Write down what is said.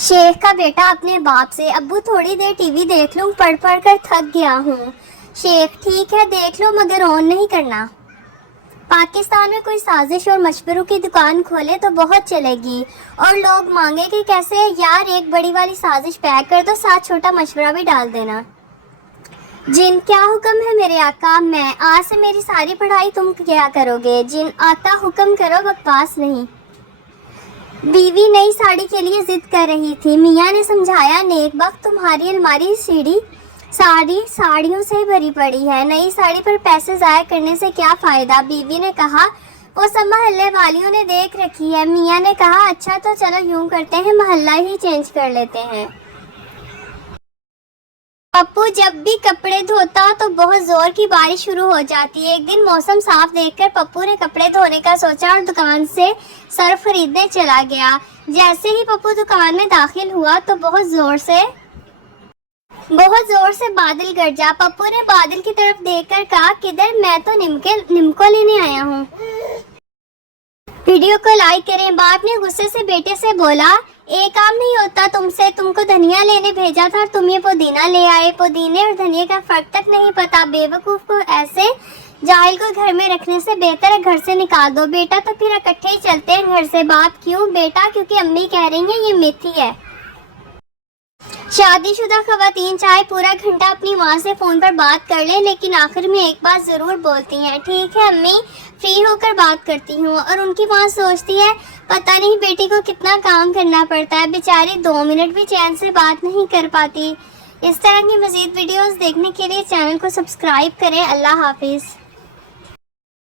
शेख का बेटा अपने बाप से, अब्बू थोड़ी देर टीवी देख लूं, पढ़ पढ़ कर थक गया हूँ। शेख ठीक है देख लो मगर ऑन नहीं करना। पाकिस्तान में कोई साजिश और मशवरों की दुकान खोले तो बहुत चलेगी और लोग मांगे कि कैसे यार एक बड़ी वाली साजिश पैक कर दो, साथ छोटा मशवरा भी डाल देना। जिन क्या हुक्म है मेरे आका, मैं आज से मेरी सारी पढ़ाई तुम क्या करोगे। जिन आता हुक्म करो बकवास नहीं। बीवी नई साड़ी के लिए जिद कर रही थी। मियाँ ने समझाया नेक वक्त तुम्हारी अलमारी साड़ियों से भरी पड़ी है, नई साड़ी पर पैसे जाया करने से क्या फायदा। बीवी ने कहा वो सब मोहल्ले वालियों ने देख रखी है। मियाँ ने कहा अच्छा तो चलो यूं करते हैं मोहल्ला ही चेंज कर लेते हैं। पप्पू जब भी कपड़े धोता तो बहुत जोर की बारिश शुरू हो जाती है। एक दिन मौसम साफ देखकर पप्पू ने कपड़े धोने का सोचा और दुकान से सर्फ खरीदने चला गया। जैसे ही पप्पू दुकान में दाखिल हुआ तो बहुत जोर से बादल गरजा। पप्पू ने बादल की तरफ देखकर कहा किधर, मैं तो निम्को लेने आया हूँ। वीडियो को लाइक करें। बाप ने गुस्से से बेटे से बोला एक काम नहीं होता तुमसे, तुमको धनिया लेने भेजा था और तुम ये पुदीना ले आए। पुदीने और धनिया का फर्क तक नहीं पता। बेवकूफ को ऐसे जाहिल को घर में रखने से बेहतर है घर से निकाल दो। बेटा तो फिर इकट्ठे ही चलते हैं घर से। बाप क्यों? बेटा क्योंकि अम्मी कह रही हैं ये मेथी है। शादीशुदा खवातीन चाहे पूरा घंटा अपनी माँ से फोन पर बात कर ले लेकिन आखिर में एक बात जरूर बोलती हैं, ठीक है अम्मी फ्री होकर बात करती हूँ। और उनकी माँ सोचती है पता नहीं बेटी को कितना काम करना पड़ता है, बेचारी 2 मिनट भी चैन से बात नहीं कर पाती। इस तरह की मज़ीद वीडियोस देखने के लिए चैनल को सब्सक्राइब करें। अल्लाह हाफिज़।